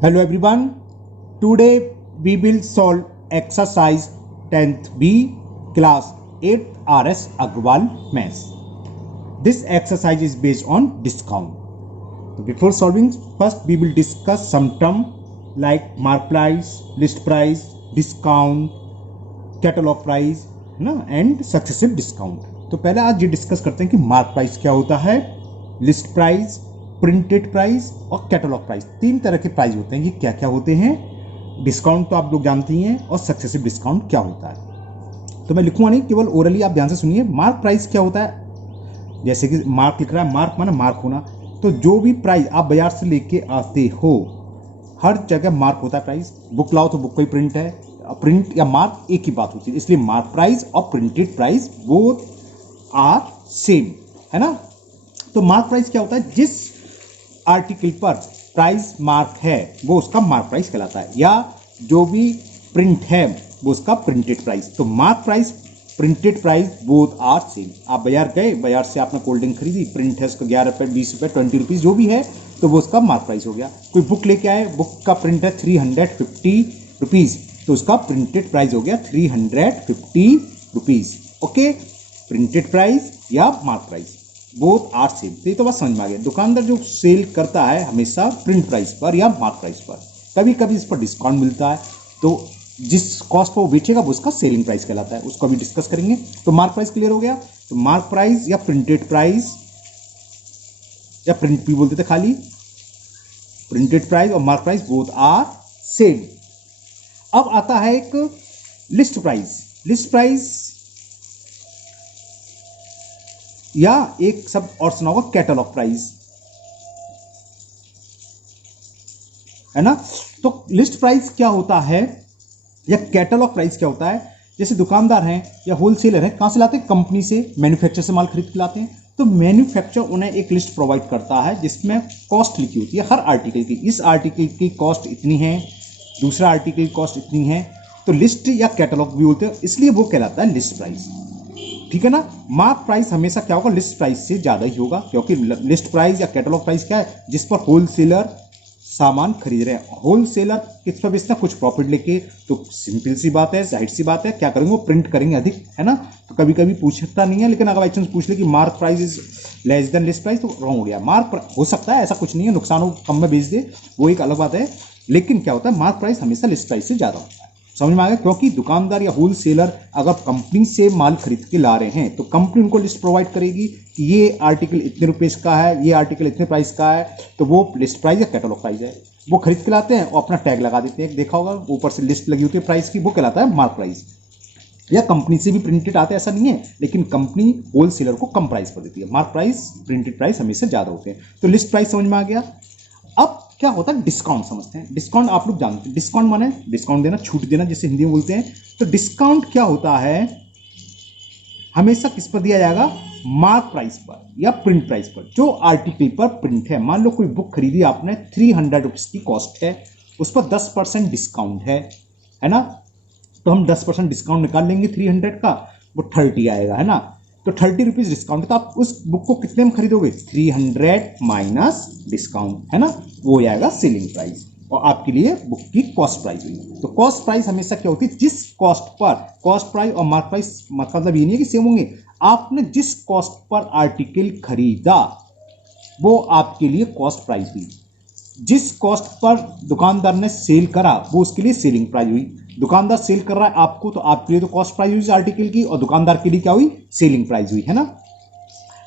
Hello everyone. Today we will solve exercise 10th B class 8th RS Agrawal Maths. This exercise is based on discount. So before solving, first we will discuss some term like mark price, list price, discount, catalog price and successive discount. तो पहले आज ये discuss करते हैं कि mark price क्या होता है, लिस्ट प्राइस, प्रिंटेड प्राइस और कैटलॉग प्राइस। तीन तरह के प्राइस होते हैं। ये क्या क्या होते हैं? डिस्काउंट तो आप लोग जानते ही हैं और सक्सेसिव डिस्काउंट क्या होता है। तो मैं लिखूंगा नहीं, केवल ओरली आप ध्यान से सुनिए। मार्क प्राइस क्या होता है? जैसे कि मार्क लिख रहा है, मार्क माना मार्क होना। तो जो भी प्राइस आप बाजार से लेके आते हो हर जगह मार्क होता है प्राइस। बुक लाओ तो बुक का ही प्रिंट है, प्रिंट या मार्क एक ही बात होती है। इसलिए मार्क प्राइस और printed price both are same, है ना। तो मार्क प्राइस क्या होता है? जिस आर्टिकल पर प्राइस मार्क है वो उसका मार्क प्राइस कहलाता है, या जो भी प्रिंट है वो उसका प्रिंटेड प्राइस। तो mark price, printed price both are same. आप बाजार गए, बाजार से आपने कोल्ड ड्रिंक खरीदी, प्रिंट है उसका 11 रुपये, 20 रुपये, 20 रुपीज़ जो भी है, तो वो उसका मार्क प्राइस हो गया। कोई बुक लेके आए, बुक का प्रिंट है 350 रुपीज़, तो उसका प्रिंटेड प्राइस हो गया 350 रुपीज़। ओके, प्रिंटेड प्राइस या mark price both are same. तो ये तो बस समझ में आ गया। दुकानदार जो सेल करता है हमेशा प्रिंट प्राइस पर या मार्क प्राइस पर, कभी कभी इस पर डिस्काउंट मिलता है, तो जिस कॉस्ट पर वो बेचेगा वो उसका सेलिंग प्राइस कहलाता है। उसको अभी डिस्कस करेंगे। तो मार्क प्राइस क्लियर हो गया। तो मार्क प्राइस या प्रिंटेड प्राइस या प्रिंट भी बोलते थे खाली, प्रिंटेड प्राइस और mark price both are same. अब आता है एक लिस्ट प्राइस। लिस्ट प्राइस या एक सब और सुना होगा कैटलॉग प्राइस, है ना। तो लिस्ट प्राइस क्या होता है या कैटलॉग प्राइस क्या होता है? जैसे दुकानदार हैं या होलसेलर हैं, कहां से लाते हैं? कंपनी से, मैन्युफैक्चर से माल खरीद के लाते हैं। तो मैन्युफैक्चर उन्हें एक लिस्ट प्रोवाइड करता है जिसमें कॉस्ट लिखी होती है हर आर्टिकल की। इस आर्टिकल की कॉस्ट इतनी है, दूसरा आर्टिकल की कॉस्ट इतनी है। तो लिस्ट या कैटलॉग भी बोलते हैं, इसलिए वो कहलाता है लिस्ट प्राइस। ठीक है ना। मार्क प्राइस हमेशा क्या होगा? लिस्ट प्राइस से ज्यादा ही होगा, क्योंकि लिस्ट प्राइस या कैटलॉग प्राइस क्या है? जिस पर होलसेलर सामान खरीद रहे हैं। होलसेलर किस पर बेचता है? कुछ प्रॉफिट लेके। तो सिंपल सी बात है, जाहिर सी बात है, क्या करेंगे? वो प्रिंट करेंगे अधिक, है ना। तो कभी कभी पूछता नहीं है, लेकिन अगर बाई चांस पूछ ले कि mark price is less than list price, तो रॉन्ग हो गया। मार्क हो सकता है, ऐसा कुछ नहीं है, नुकसान हो कम में बेच दे, वो एक अलग बात है। लेकिन क्या होता है? मार्क प्राइस हमेशा लिस्ट प्राइस से ज्यादा होता है। समझ में आ गया? क्योंकि दुकानदार या होलसेलर अगर कंपनी से माल खरीद के ला रहे हैं तो कंपनी उनको लिस्ट प्रोवाइड करेगी कि ये आर्टिकल इतने रुपए का है, ये आर्टिकल इतने प्राइस का है, तो वो लिस्ट प्राइस या कैटलॉग प्राइस है। वो खरीद के लाते हैं और अपना टैग लगा देते हैं, देखा होगा ऊपर से लिस्ट लगी होती है प्राइस की, वो कहलाता है मार्क प्राइस। या कंपनी से भी प्रिंटेड आते हैं, ऐसा नहीं है, लेकिन कंपनी होलसेलर को कम प्राइस पर देती है। मार्क प्राइस, प्रिंटेड प्राइस हमेशा ज्यादा होते हैं। तो लिस्ट प्राइस समझ में आ गया। अब क्या होता है? डिस्काउंट समझते हैं। डिस्काउंट आप लोग जानते हैं, डिस्काउंट माने डिस्काउंट देना, छूट देना, जिसे हिंदी में बोलते हैं। तो डिस्काउंट क्या होता है? हमेशा किस पर दिया जाएगा? मार्क प्राइस पर या प्रिंट प्राइस पर, जो आर्टिकल पर प्रिंट है। मान लो कोई बुक खरीदी आपने, 300 रुपीज की कॉस्ट है, उस पर 10% डिस्काउंट है ना। तो हम 10% डिस्काउंट निकाल लेंगे 300 का, वो 30 आएगा, है ना। तो 30 रुपीज डिस्काउंट है, तो आप उस बुक को कितने में खरीदोगे? 300 माइनस डिस्काउंट, है ना, वो आएगा सेलिंग प्राइस, और आपके लिए बुक की कॉस्ट प्राइस हुई। तो कॉस्ट प्राइस हमेशा क्या होती है? जिस कॉस्ट पर, कॉस्ट प्राइस और मार्क प्राइस मतलब ये नहीं है कि सेम होंगे, आपने जिस कॉस्ट पर आर्टिकल खरीदा वो आपके लिए कॉस्ट प्राइस हुई। जिस कॉस्ट पर दुकानदार ने सेल करा वो उसके लिए सेलिंग प्राइस हुई। दुकानदार सेल कर रहा है आपको, तो आपके लिए तो कॉस्ट प्राइस हुई आर्टिकल की, और दुकानदार के लिए क्या हुई? सेलिंग प्राइस हुई, है ना।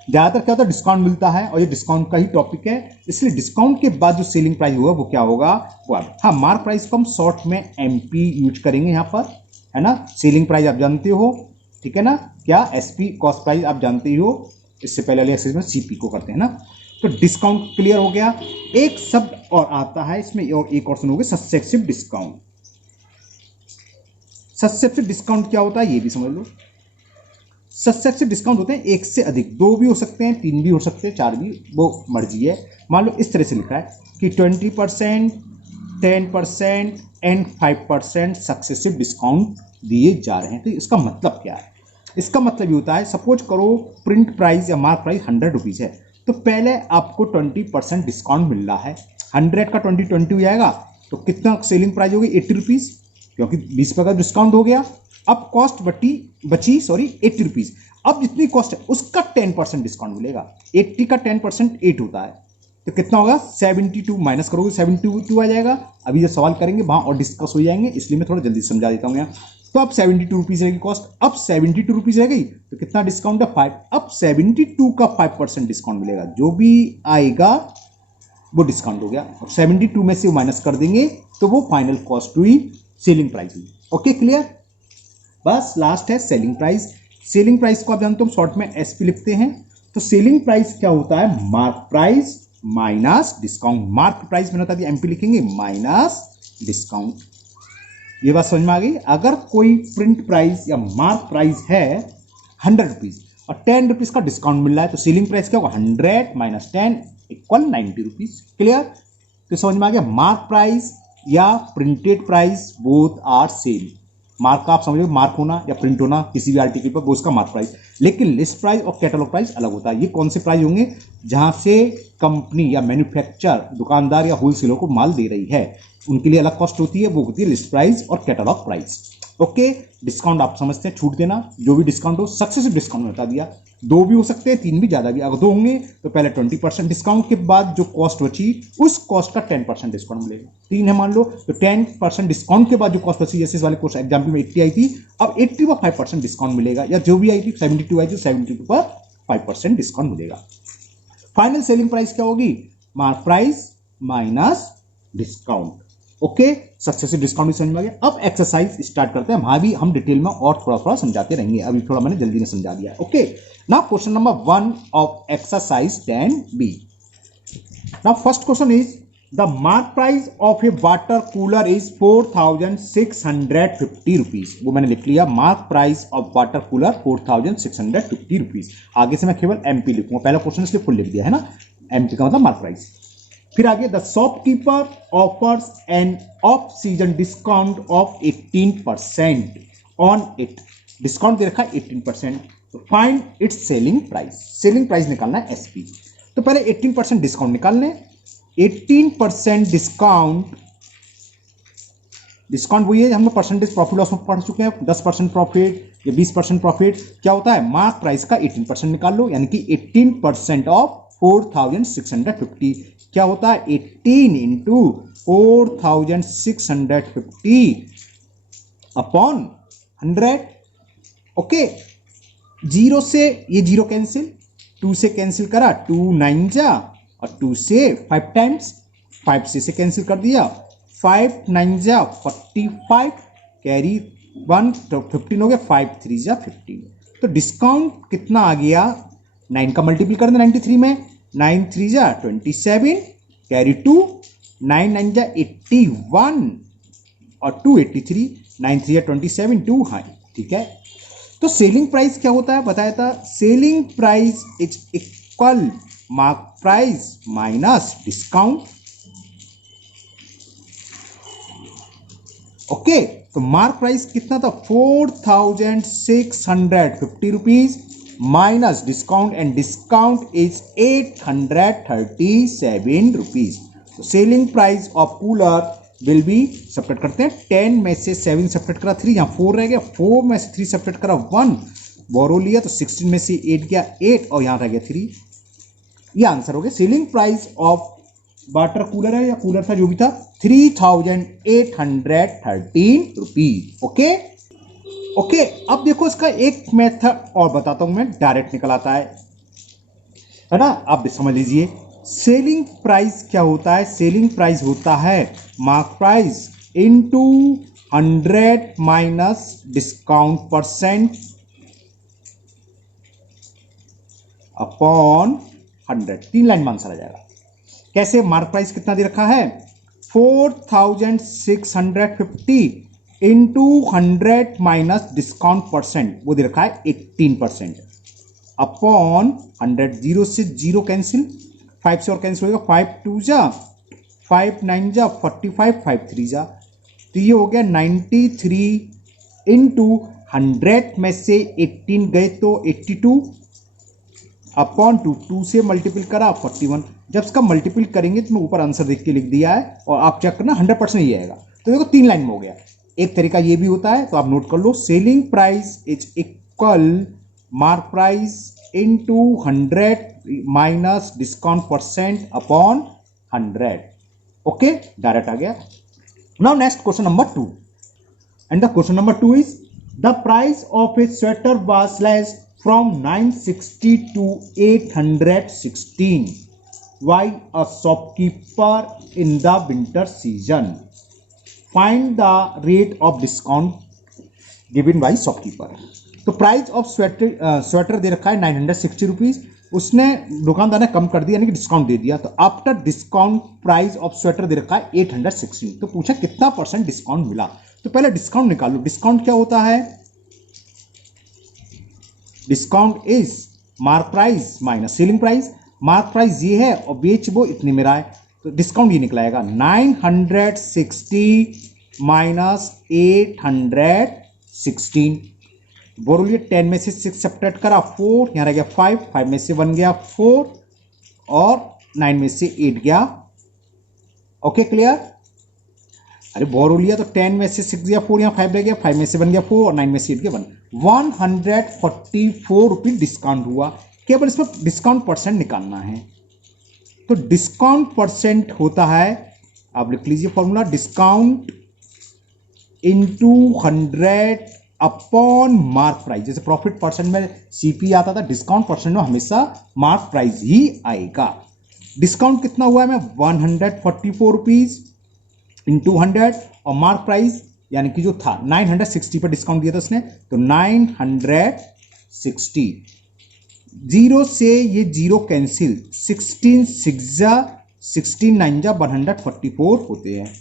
ज्यादातर क्या होता है? डिस्काउंट मिलता है, और ये डिस्काउंट का ही टॉपिक है, इसलिए डिस्काउंट के बाद जो सेलिंग प्राइस होगा वो क्या होगा? वो हाँ, मार्क प्राइस को हम शॉर्ट में MP यूज करेंगे यहाँ पर, है ना। सेलिंग प्राइस आप जानते हो, ठीक है ना। क्या? SP कॉस्ट प्राइस आप जानते ही हो, इससे पहले वाले एक्सरसाइज में CP को करते हैं ना। तो डिस्काउंट क्लियर हो गया। एक शब्द और आता है इसमें, और एक और सुनोगे, सक्सेसिव डिस्काउंट। सक्सेसिव डिस्काउंट क्या होता है ये भी समझ लो। सक्सेसिव डिस्काउंट होते हैं एक से अधिक, 2 भी हो सकते हैं, 3 भी हो सकते हैं, 4 भी, वो मर्जी है। मान लो इस तरह से लिखा है कि 20%, 10% एंड 5% सक्सेसिव डिस्काउंट दिए जा रहे हैं। तो इसका मतलब क्या है? इसका मतलब ये होता है, सपोज करो प्रिंट प्राइस या मार्क प्राइस 100 रुपीज़ है, तो पहले आपको 20% डिस्काउंट मिल रहा है। 100 का 20 20 हो जाएगा, तो कितना सेलिंग प्राइस होगी 80 रुपीज, क्योंकि 20 का डिस्काउंट हो गया। अब कॉस्ट बची 80 रुपीज। अब जितनी कॉस्ट है उसका 10% डिस्काउंट मिलेगा। 80 का 10% 8 होता है, तो कितना होगा 72 माइनस करोगे 72 आ जाएगा। अभी जब सवाल करेंगे वहां और डिस्कस हो जाएंगे, इसलिए मैं थोड़ा जल्दी समझा देता हूं यहाँ। तो अब 72 रुपीज रहेगी कॉस्ट, अब 72 रुपीज रह गई, तो कितना डिस्काउंट है 5। अब 72 का 5% डिस्काउंट मिलेगा, जो भी आएगा वो डिस्काउंट हो गया। अब 72 में से वो माइनस कर देंगे तो वो फाइनल कॉस्ट हुई, सेलिंग प्राइस हुई। Okay clear. बस लास्ट है सेलिंग प्राइस। सेलिंग प्राइस को आप जानते हो शॉर्ट में एसपी लिखते हैं। तो सेलिंग प्राइस क्या होता है, mark price minus discount. Mark price मैंने बता दिया एमपी लिखेंगे माइनस डिस्काउंट। ये बात समझ में आ गई। अगर कोई प्रिंट प्राइस या मार्क प्राइस है 100 रुपीज और 10 रुपीज का डिस्काउंट मिल रहा है, तो सेलिंग प्राइस क्या होगा 100 माइनस 10 इक्वल 90 रुपीज। क्लियर। तो समझ में आ गया, मार्क प्राइस या printed price both are same. Mark का आप समझो मार्क होना या प्रिंट होना किसी भी आर्टिकल पर, वो उसका मार्क प्राइस। लेकिन लिस्ट प्राइस और कैटलॉग प्राइस अलग होता है। ये कौन से प्राइस होंगे, जहां से कंपनी या मैन्युफैक्चर दुकानदार या होलसेलर को माल दे रही है, उनके लिए अलग कॉस्ट होती है, वो होती है लिस्ट प्राइस और कैटलॉग प्राइस। ओके। डिस्काउंट आप समझते हैं, छूट देना, जो भी डिस्काउंट हो सक्सेसिव डिस्काउंट बता दिया। 2 भी हो सकते हैं, 3 भी, ज्यादा भी। अगर 2 होंगे तो पहले 20% डिस्काउंट के बाद जो कॉस्ट बची उस कॉस्ट का 10% डिस्काउंट मिलेगा। 3 है मान लो, तो 10% डिस्काउंट के बाद जो कॉस्ट बची, जैसे इस वाले कोर्स एग्जाम्पल में 80 आई थी, अब 80 पर 5% डिस्काउंट मिलेगा, या जो भी आई थी 72 आई थी 72 पर 5% डिस्काउंट मिलेगा। फाइनल सेलिंग प्राइस क्या होगी, mark price minus discount. Okay. Successive discount भी समझ में आ गया। अब एक्सरसाइज स्टार्ट करते हैं, वहां भी हम डिटेल में और थोड़ा समझाते रहेंगे, अभी थोड़ा मैंने जल्दी में समझा दिया। Okay. Now question number 1 of exercise 10B। Now first question is the mark price of A water cooler is 4650 rupees. वो मैंने लिख लिया, mark price of water cooler 4650 rupees. आगे से मैं केवल एमपी लिखूंगा, पहला क्वेश्चन इसलिए फुल लिख दिया है ना, एमपी का मतलब मार्क प्राइस। फिर आगे the shopkeeper offers an off season discount of 18% on it. Discount दे रखा है 18%, तो find its selling price. Selling price निकालना है एसपी। तो पहले 18% डिस्काउंट निकालने। 18% डिस्काउंट, डिस्काउंट वही है, हम लोग परसेंटेज प्रॉफिट लॉस में पढ़ चुके हैं। 10% प्रॉफिट या 20% प्रॉफिट क्या होता है, मार्क प्राइस का 18% निकाल लो, यानी कि 18% ऑफ 4650 क्या होता है, 18 इंटू 4650 अपॉन 100। ओके। 0 से ये 0 कैंसिल, 2 से कैंसिल करा, 2 9 जा, और 2 से 5 टाइम्स, 5 से कैंसिल कर दिया, 5 9 जा 45, कैरी 1 तो 15 हो गया, 5 3 जा 15। तो डिस्काउंट कितना आ गया, 9 का मल्टीपल कर देना 93 में, 9 3 जा 27, कैरी 2, 9 9 जा 81 और 2 83, 9 3 जा 27, 2 हाँ ठीक है। तो सेलिंग प्राइस क्या होता है बताया था, selling price is equal mark price minus discount. Okay. तो मार्क प्राइस कितना था 4650 rupees minus discount, and discount is 837 rupees. तो selling price of cooler will be, subtract करते हैं, 10 में से 7 सब्ट्रैक्ट करा 3, यहाँ 4 रह गया, 4 में से 3 सब्ट्रैक्ट करा 1, बोरो लिया तो 16 में से 8 गया 8, और यहाँ रह गया 3। ये आंसर हो गया। Selling price of water cooler है या कूलर था जो भी था 3813 रुपीज। ओके। ओके। अब देखो इसका एक मेथड और बताता हूं मैं, डायरेक्ट निकल आता है ना, आप भी समझ लीजिए। सेलिंग प्राइस क्या होता है, सेलिंग प्राइस होता है mark price into 100 minus discount percent upon 100। 3 line में आंसर आ जाएगा। कैसे, मार्क प्राइस कितना दे रखा है 4650 इंटू 100 माइनस डिस्काउंट परसेंट, वो दे रखा है 18% अपॉन 100। 0 से 0 कैंसिल, 5 से और कैंसिल होगा, 5 2 जा 5 9 जा 45, 5 3 जा, तो ये हो गया 93 इंटू 100 में से 18 गए तो 82 अपॉन 2, 2 से मल्टीपल करा 41। जब इसका मल्टीपल करेंगे तो मैं ऊपर आंसर देख के लिख दिया है और आप चेक करना 100% ये आएगा। तो देखो 3 लाइन में हो गया। एक तरीका ये भी होता है, तो आप नोट कर लो, selling price is equal mark price into 100 minus discount percent upon 100। Okay, direct आ गया। Now next question number 2, and the question number 2 is the price of a sweater was less from 960 to 816. Why a shopkeeper in the winter season? Find the rate of discount given by shopkeeper. तो price of sweater दे रखा है 960 rupees, उसने दुकानदार ने कम कर दिया यानी कि डिस्काउंट दे दिया। तो after discount price of sweater दे रखा है 816। तो पूछा कितना परसेंट डिस्काउंट मिला। तो पहले डिस्काउंट निकाल लो। डिस्काउंट क्या होता है? Discount is mark price minus selling price. Mark price ये है और बेच वो इतने में रहा है, तो डिस्काउंट ये निकलाएगा 960 माइनस 816। बोलो लिए 10 में से 6 सब्ट्रैक्ट करा 4, यहाँ रह गया 5 में से 1 गया 4 और 9 में से 8 गया। Okay clear? अरे बोरो लिया तो 10 में से 6 गया 4, यहाँ 5 रह गया, 5 में से 1 गया 4 और 9 में से 8 गया 1। 144 रुपीज डिस्काउंट हुआ। केवल इसमें डिस्काउंट परसेंट निकालना है। तो डिस्काउंट परसेंट होता है, आप लिख लीजिए formula, discount into 100 upon mark price. जैसे प्रॉफिट परसेंट में सीपी आता था, डिस्काउंट परसेंट में हमेशा मार्क प्राइस ही आएगा। डिस्काउंट कितना हुआ है? मैं 144 रुपीज इंटू 100 और मार्क प्राइस यानी कि जो था 960 पर डिस्काउंट दिया था उसने, तो 960। 0 से ये 0 कैंसिल, 16 6 जा 16 9 जा 144 होते हैं।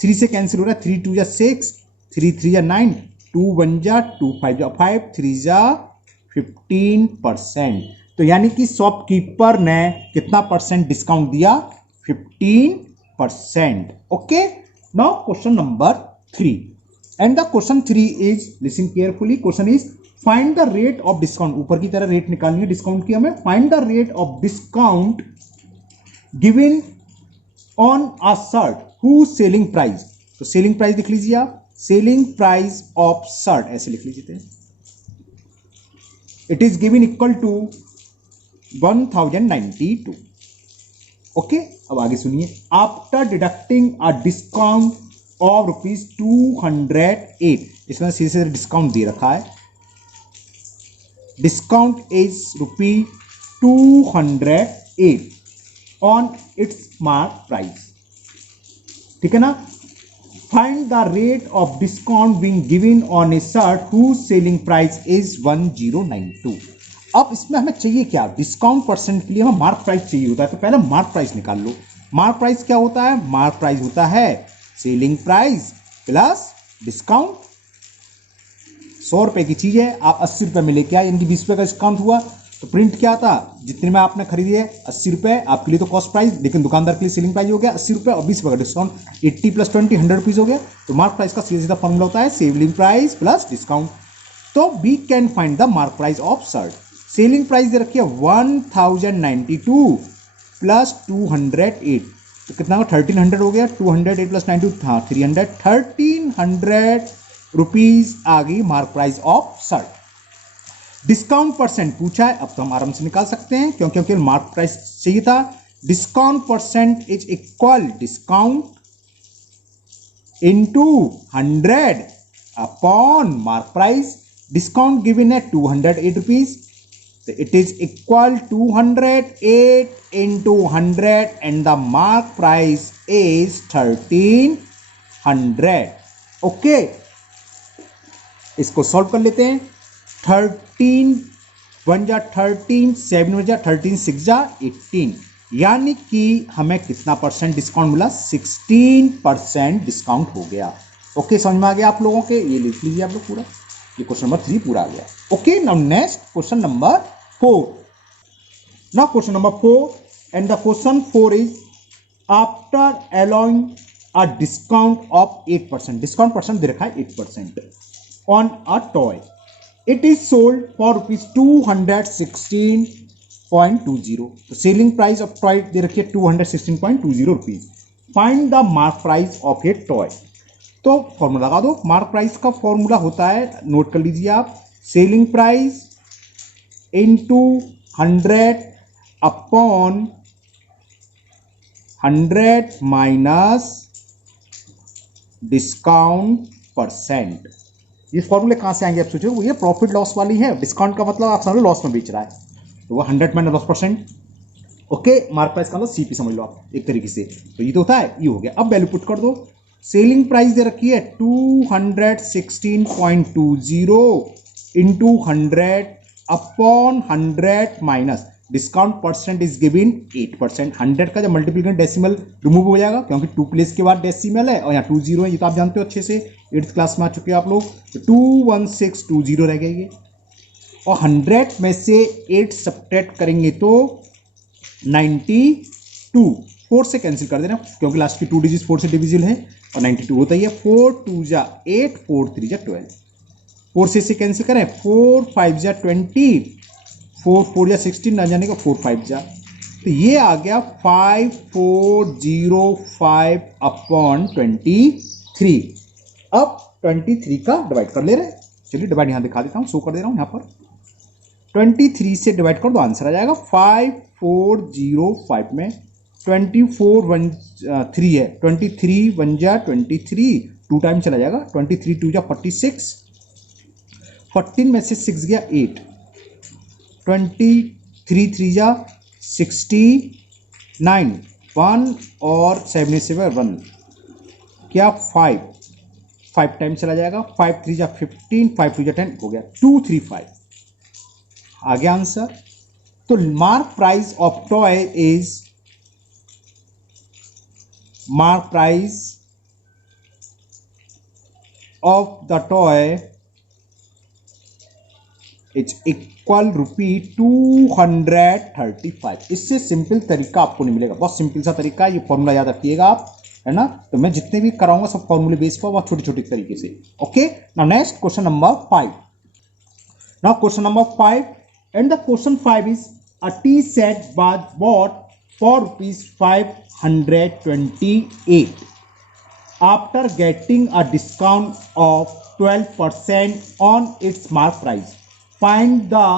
3 से कैंसिल हो रहा है, 3 2 जा 6, 3 3 जा 9, 2 1 जा 2 5 जा 5, 3 जा 15%। तो यानी कि शॉपकीपर ने कितना परसेंट डिस्काउंट दिया? 15%. Okay, now question number 3, and the question 3 is, listen carefully, question is find the rate of discount. ऊपर की तरह रेट निकालनी है डिस्काउंट की हमें। find the rate of discount given on a shirt whose selling price, तो selling price लिख लीजिए आप, सेलिंग प्राइस ऑफ शर्ट ऐसे लिख लीजिए, it is given equal to 1092। Okay, अब आगे सुनिए। After deducting a discount of ₹208, इसमें सीधे सीधे डिस्काउंट दे रखा है। Discount is ₹208 on its mark price. ठीक है ना? Find the rate of discount being given on a shirt whose selling price is 1092। अब इसमें हमें चाहिए क्या? डिस्काउंट परसेंट के लिए हमें मार्क प्राइस चाहिए होता है। तो पहले मार्क प्राइस निकाल लो। मार्क प्राइस क्या होता है? मार्क प्राइस होता है सेलिंग प्राइस प्लस डिस्काउंट। 100 रुपए की चीज है, आप 80 रुपए में लेके आए, यानी कि 20 रुपए का डिस्काउंट हुआ। तो प्रिंट क्या था? जितने में आपने खरीदी है 80 रुपए, आपके लिए तो कॉस्ट प्राइस, लेकिन दुकानदार के लिए सेलिंग प्राइस हो गया 80 रुपए और 20 रुपए का डिस्काउंट, 80 प्लस 20 100 रुपीज हो गया। तो मार्क प्राइस का सीधा सीधा फॉर्मूला होता है सेलिंग प्राइस प्लस डिस्काउंट। तो we can find the mark price of shirt. Selling price दे रखी है 1092 प्लस 208, तो कितना हो? 1300 हो गया। 208 प्लस 92, हाँ 300, 1300 रुपीज आ गई mark price of shirt. Discount percent पूछा है, अब तो हम आराम से निकाल सकते हैं क्योंकि मार्क प्राइस चाहिए था। Discount percent is equal discount into 100 upon mark price. Discount given है 208 rupees, so it is equal 208 into 100 and the mark price is 1300. Okay, इसको सॉल्व कर लेते हैं। 13 1 जा 13, 7 1 जा 13, 6 जा 18, यानी कि हमें कितना परसेंट डिस्काउंट मिला? 16% डिस्काउंट हो गया। ओके, समझ में आ गया आप लोगों के? ये लिख लीजिए आप लोग पूरा, ये क्वेश्चन नंबर 3 पूरा आ गया। Okay, now next question number 4. Now question number 4, and the question 4 is after allowing a discount of 8%, discount percent दे रखा है 8% on a toy, it is sold for ₹216 16.20, तो सेलिंग प्राइस ऑफ टॉय दे रखी है 216.20 rupees. Find the mark price of A toy. तो formula लगा दो। Mark price का formula होता है, नोट कर लीजिए आप, selling price into 100 upon 100 minus discount percent. ये फॉर्मूले कहां से आएंगे आप सोचो, वो ये प्रॉफिट लॉस वाली है। डिस्काउंट का मतलब आप समझ लो लॉस में बेच रहा है, तो वो 100 माइनस 10%। ओके, मार्क प्राइस का मतलब सीपी समझ लो आप एक तरीके से। तो ये तो होता है, ये हो गया। अब वैल्यू पुट कर दो। सेलिंग प्राइस दे रखी है 216.20 into 100 upon 100 minus discount percent is given 8%। 100 का जब मल्टीप्लिकेशन डेसिमल रिमूव हो जाएगा, क्योंकि 2 प्लेस के बाद डेसिमल है और यहाँ 20 है, ये तो आप जानते हो अच्छे से, 8th क्लास में आ चुके हैं आप लोग। तो 21620 रह गया ये, और 100 में से 8 सब्ट्रैक्ट करेंगे तो 92, 4 से कैंसिल कर देना क्योंकि लास्ट की 2 डिजिट 4 से डिविजिबल है, और 92 होता ही है। 4 2 जा 8, 4 3 जा 12, 4 से इसे कैंसिल करें, 4 5 जा 20, 4 4 जा 16, ना जाने का 4 5 जा, तो ये आ गया 5405 अपॉन 23। अब 23 का डिवाइड कर ले रहे हैं, चलिए डिवाइड यहां दिखा देता हूं, शो कर दे रहा हूं यहां पर। 23 से डिवाइड कर दो, आंसर आ जाएगा 5405 में 24 1 3 है, 23 1 जा 23, 2 टाइम चला जाएगा, 23 2 जा 46, 14 में से 6 गया 8, 23 3 जा 69, 1 और 7 से 1 क्या 5 टाइम चला जाएगा, 5 3 जा 15, 5 2 जा 10 हो गया 235 आ गया आंसर। तो mark price of toy is, mark price of the toy is equal ₹235। इससे सिंपल तरीका आपको नहीं मिलेगा, बहुत सिंपल सा तरीका, ये फॉर्मूला याद रखिएगा आप, है ना। तो मैं जितने भी कराऊंगा सब फॉर्मूले बेस पर, बहुत छोटे छोटे तरीके से। Okay, now next question number 5। Now question number 5, and the question 5 is a tea set was bought for ₹528 after getting a discount of 12% on its mark price. Find the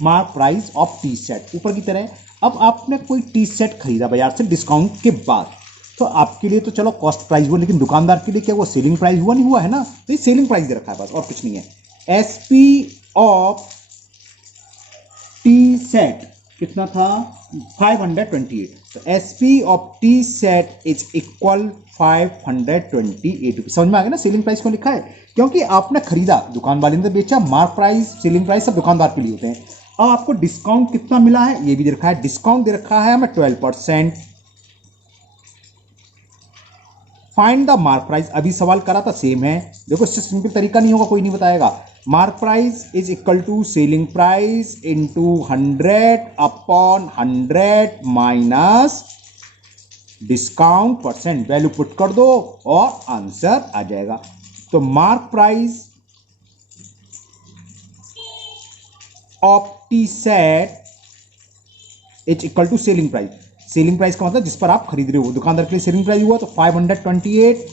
mark price of tea set। ऊपर की तरह, अब आपने कोई T set खरीदा बाजार से discount के बाद, तो आपके लिए तो चलो कॉस्ट प्राइस हुआ, लेकिन दुकानदार के लिए क्या वो सेलिंग प्राइस हुआ, नहीं हुआ है ना। तो ये सेलिंग प्राइस दे रखा है बस, और कुछ नहीं है। एसपी ऑफ टी सेट कितना था 528, तो SP of T set is equal 528 rupees. समझ में आ गया ना सेलिंग प्राइस को लिखा है, क्योंकि आपने खरीदा, दुकान वाले ने बेचा, मार्क प्राइस सेलिंग प्राइस सब दुकानदार के लिए होते हैं। अब आपको डिस्काउंट कितना मिला है ये भी दे रखा है, डिस्काउंट दे रखा है हमें 12%। फाइंड द मार्क प्राइस, अभी सवाल करा था सेम है, देखो इससे सिंपल तरीका नहीं होगा, कोई नहीं बताएगा। Mark price is equal to selling price into 100 upon 100 minus discount percent. Value put कर दो और आंसर आ जाएगा। तो mark price of T set is equal to selling price. Selling price का मतलब जिस पर आप खरीद रहे हो, दुकानदार के लिए सेलिंग प्राइस हुआ तो 528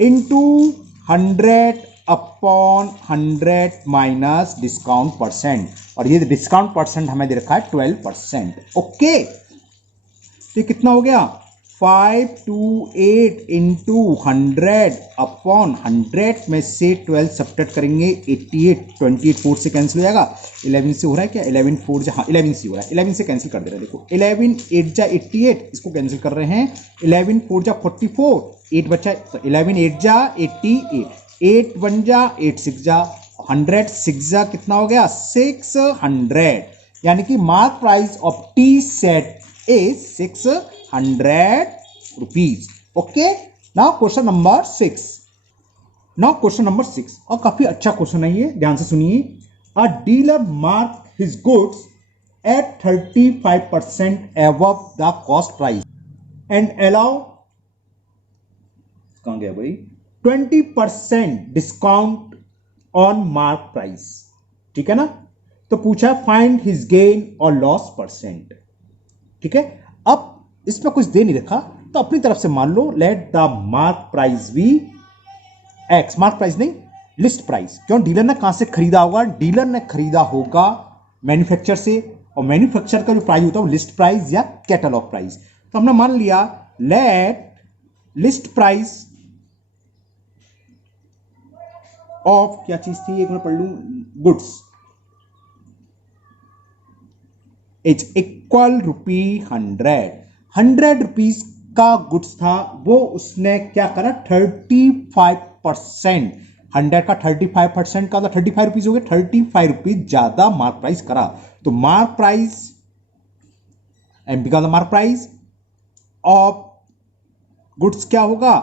into 100 upon 100 minus discount percent, और ये डिस्काउंट परसेंट हमें दे रखा है 12%। ओके, तो कितना हो गया 528 इंटू 100 अपॉन 100 में से 12 सब्ट्रैक्ट करेंगे 88, 28 4 से कैंसिल हो जाएगा, 11 से हो रहा है क्या, 11 4 जा, हाँ 11 से हो रहा है, 11 से कैंसिल कर दे रहे हैं। देखो 11 8 जा 88, इसको कैंसिल कर रहे हैं, 11 4 जा 44, 8 बचा, तो 11 8 जा 88, 8 1 जा 8 6 जा 100, 6 जा कितना हो गया 600, यानी कि mark price of T set is 600 rupees. Okay, now question number 6। Now question number 6, और काफी अच्छा क्वेश्चन है ये, ध्यान से सुनिए। अ dealer mark his goods at 35% above the cost price and allow, कहां गया भाई, 20% डिस्काउंट ऑन मार्क प्राइस। ठीक है ना, तो पूछा फाइंड हिज गेन और लॉस परसेंट। ठीक है, अब इसमें कुछ दे नहीं रखा तो अपनी तरफ से मान लो let the mark price be X, mark price नहीं लिस्ट प्राइस, क्यों डीलर ने कहां से खरीदा होगा, डीलर ने खरीदा होगा मैन्युफैक्चर से, और मैन्युफैक्चर का जो प्राइस होता है वो लिस्ट प्राइस या कैटलॉग प्राइस। तो हमने मान लिया लेट लिस्ट प्राइस ऑफ क्या चीज थी, एक मिनट पढ़ लूं, गुड्स इज इक्वल ₹100 रुपीज का गुड्स था, वो उसने क्या करा 35%, 100 का 35% का, 35 रुपीज हो गए, 35 रुपीज ज्यादा मार्क प्राइस करा। तो mark price and because the mark price of goods क्या होगा,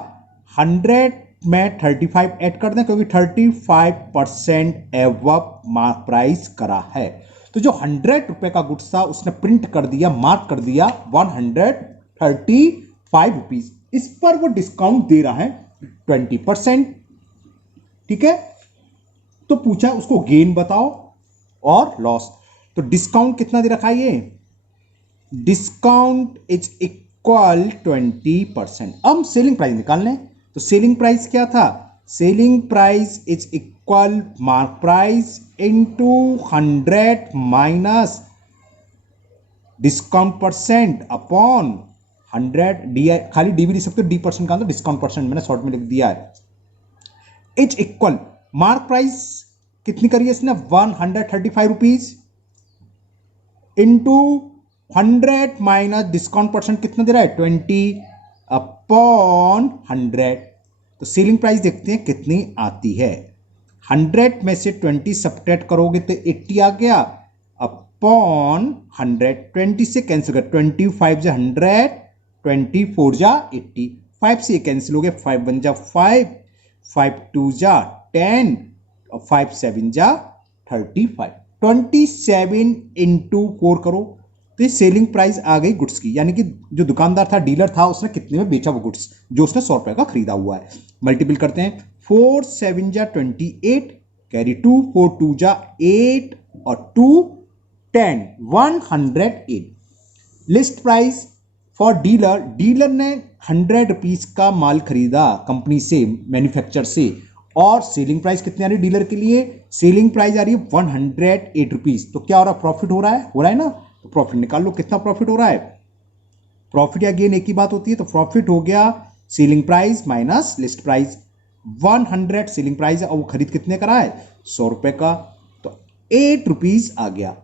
100 में 35 ऐड कर दें क्योंकि 35% एवब मार्क प्राइस करा है। तो जो 100 रुपए का गुड्स था उसने प्रिंट कर दिया, मार्क कर दिया 135 रुपीज, इस पर वो डिस्काउंट दे रहा है 20%। ठीक है, तो पूछा उसको गेन बताओ और लॉस। तो डिस्काउंट कितना दे रखा है, ये डिस्काउंट इज इक्वल 20%। अब हम सेलिंग प्राइस निकाल लें, तो सेलिंग प्राइस क्या था, selling price is equal mark price into 100 minus discount percent upon 100 D, खाली डी भी लिख सकते हो, डी परसेंट का डिस्काउंट परसेंट मैंने शॉर्ट में लिख दिया है। इज इक्वल मार्क प्राइस कितनी करी है इसने 135 rupees into 100 minus discount percent कितना दे रहा है 20 अपॉन 100। तो सेलिंग प्राइस देखते हैं कितनी आती है, 100 में से 20 सब्ट्रैक्ट करोगे तो 80 आ गया अपॉन 100, 20 से कैंसिल कर, 25 जा 100, 24 जा 80, 5 से कैंसिल हो गया, 5 1 जा 5, 5 2 जा 10 और 5 7 जा 35, 27 इंटू 4 करो तो ये सेलिंग प्राइस आ गई गुड्स की, यानी कि जो दुकानदार था डीलर था उसने कितने में बेचा वो गुड्स जो उसने 100 रुपए का खरीदा हुआ है। मल्टीपल करते हैं, 4 7 जा 28 कैरी 2, 4 2 जा 8 और 2 10, 108। List price for dealer, dealer ने 100 रुपीज का माल खरीदा कंपनी से, मैन्युफैक्चर से, और सेलिंग प्राइस कितनी आ रही है डीलर के लिए, सेलिंग प्राइस आ रही है 108 रुपीज। तो क्या हो रहा है, प्रॉफिट हो रहा है ना, तो प्रॉफिट निकाल लो कितना प्रॉफिट हो रहा है, प्रॉफिट या गेन एक ही बात होती है। तो प्रॉफिट हो गया selling price minus list price, 100 selling price है और वो खरीद कितने का रहा है 100 रुपए का, तो 8 रुपीज आ गया।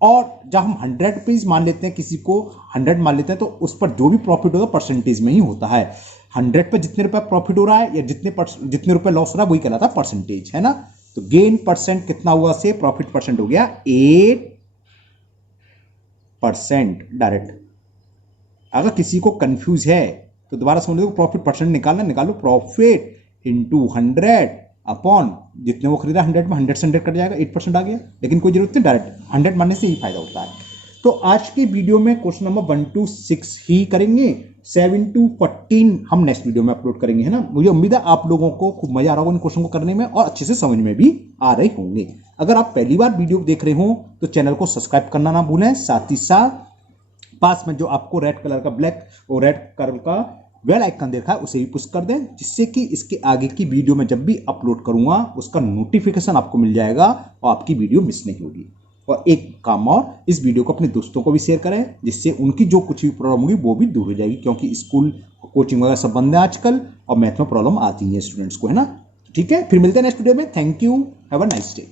और जब हम 100 रुपीज मान लेते हैं, किसी को 100 मान लेते हैं, तो उस पर जो भी प्रॉफिट होगा परसेंटेज में ही होता है। 100 पर जितने रुपए प्रॉफिट हो रहा है या जितने रुपए लॉस हो रहा है वही कहलाता है परसेंटेज, है ना। तो गेन परसेंट कितना हुआ से प्रॉफिट परसेंट हो गया 8% डायरेक्ट। अगर किसी को कंफ्यूज है तो दोबारा समझ लो, प्रॉफिट परसेंट निकालो, प्रॉफिट इंटू 100 अपॉन जितने वो खरीदा 100 में 100 से 100 कट जाएगा, 8% आ गया। लेकिन कोई जरूरत नहीं, डायरेक्ट 100 मानने से ही फायदा होता है। तो आज के वीडियो में क्वेश्चन नंबर 1 to 6 ही करेंगे, 7 to 14 हम नेक्स्ट वीडियो में अपलोड करेंगे, है ना। मुझे उम्मीद है आप लोगों को खूब मजा आ रहा होगा इन क्वेश्चन को करने में और अच्छे से समझ में भी आ रहे होंगे। अगर आप पहली बार वीडियो देख रहे हो तो चैनल को सब्सक्राइब करना ना भूलें, साथ ही साथ पास में जो आपको रेड कलर का ब्लैक और रेड कलर का बेल आइकन देखा है उसे भी पुश कर दें, जिससे कि इसके आगे की वीडियो में जब भी अपलोड करूंगा उसका नोटिफिकेशन आपको मिल जाएगा और आपकी वीडियो मिस नहीं होगी। और एक काम और, इस वीडियो को अपने दोस्तों को भी शेयर करें, जिससे उनकी जो कुछ भी प्रॉब्लम होगी वो भी दूर हो जाएगी, क्योंकि स्कूल कोचिंग वगैरह सब बंद है आजकल और मैथ में प्रॉब्लम आती है स्टूडेंट्स को, है ना। ठीक है, फिर मिलते हैं नेक्स्ट वीडियो में। Thank you, have a nice day.